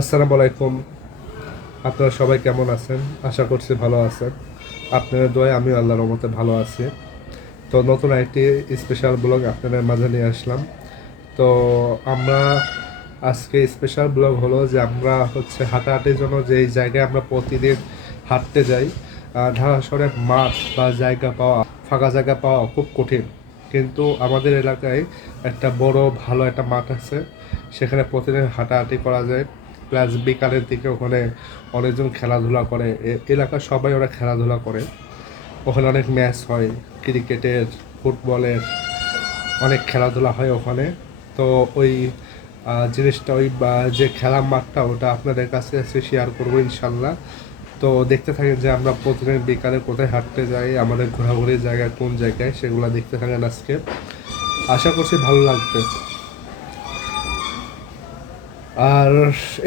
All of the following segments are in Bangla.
আসসালামু আলাইকুম। আপনারা সবাই কেমন আছেন? আশা করছি ভালো আছেন। আপনাদের দোয়ায় আমি আল্লাহর রহমতে ভালো আছি। তো নতুন একটি স্পেশাল ব্লগ আপনাদের মাঝে নিয়ে আসলাম। তো আমরা আজকে স্পেশাল ব্লগ হলো যে আমরা হচ্ছে হাঁটাহাঁটির জন্য যেই জায়গায় আমরা প্রতিদিন হাঁটতে যাই ঢাকা শহরের মাঠ বা জায়গা পাওয়া, ফাঁকা জায়গা পাওয়া খুব কঠিন। কিন্তু আমাদের এলাকায় একটা বড় ভালো একটা মাঠ আছে। সেখানে প্রতিদিন হাঁটাহাঁটি করা যায়। প্লাস বিকালের দিকে ওখানে অনেকজন খেলাধুলা করে। এলাকার সবাই ওরা খেলাধুলা করে। ওখানে অনেক ম্যাচ হয়, ক্রিকেটের, ফুটবলের, অনেক খেলাধুলা হয় ওখানে। তো ওই জিনিসটা ওই যে খেলার মাঠটা, ওটা আপনাদের কাছে এসে শেয়ার করব ইনশাল্লাহ। তো দেখতে থাকেন যে আমরা প্রতিদিন বিকালে কোথায় হাঁটতে যাই, আমাদের ঘোরাঘুরির জায়গা কোন জায়গায়, সেগুলো দেখতে থাকেন আজকে। আশা করছি ভালো লাগবে। আর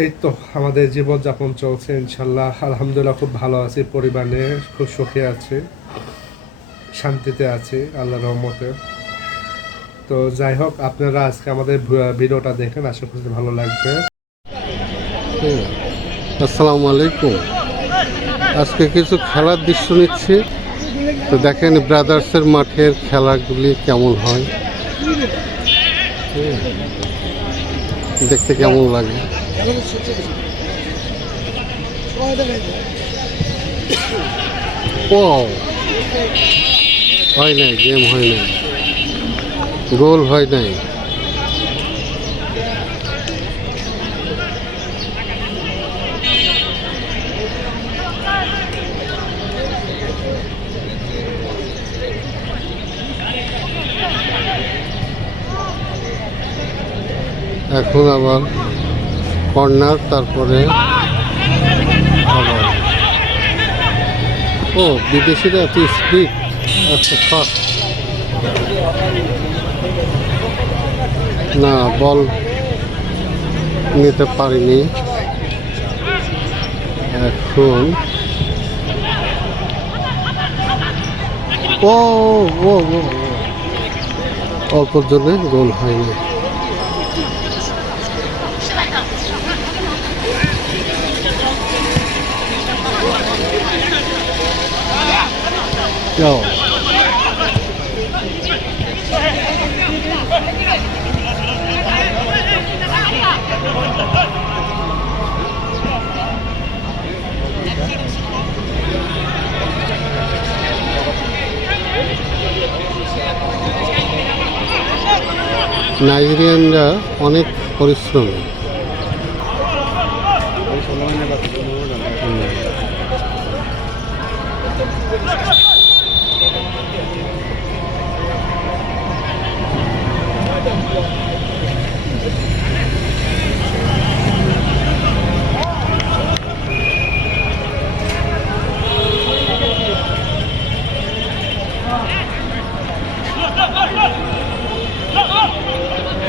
এই তো আমাদের জীবনযাপন চলছে, ইনশাল্লাহ। আলহামদুলিল্লাহ খুব ভালো আছি, পরিবার খুব সুখে আছে, শান্তিতে আছি আল্লাহ রহমতে। তো যাই হোক, আপনারা আজকে আমাদের ভিডিওটা দেখেন, আশা করছি ভালো লাগবে। আসসালামু আলাইকুম। আজকে কিছু খেলার দৃশ্য নিচ্ছি। তো দেখেন ব্রাদার্সের মাঠের খেলাগুলি কেমন হয়। দেখতে কেমন লাগে? ও হয় নাই গেম হয় নাই। গোল হয় নাই। এখন আবার কর্নার, তারপরে ও, বিদেশিরা এত স্পিড না, বল নিতে পারিনি। এখন ও ও ও ও। অল্প জন্য গোল হয়নি। যাও নাইজেরিয়ানরা অনেক পরিশ্রমী।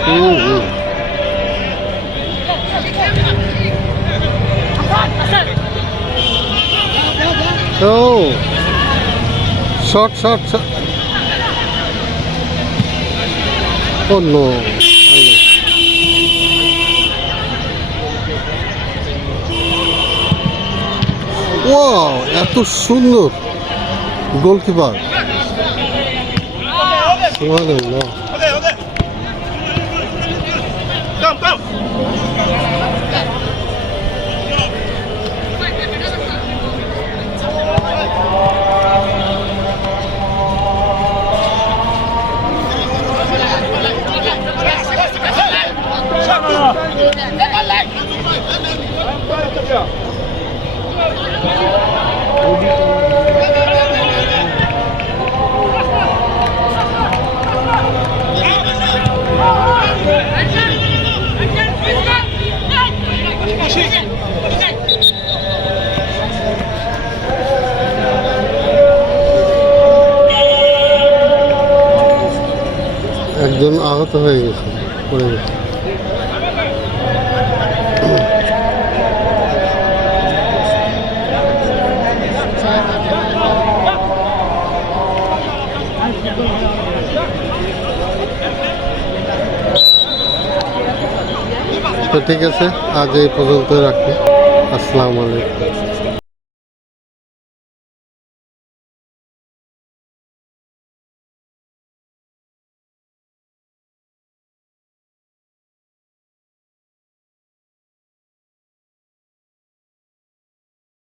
হুম, হুম। ও শর্ট শর্ট শর্ট ও নো। ও এত সুন্দর গোলকিপার। সুবহানাল্লাহ। একজন আহত হয়ে গেছে, পড়ে গেছে। তো ঠিক আছে, আজ এই পর্যন্ত রাখি। আসসালামু আলাইকুম।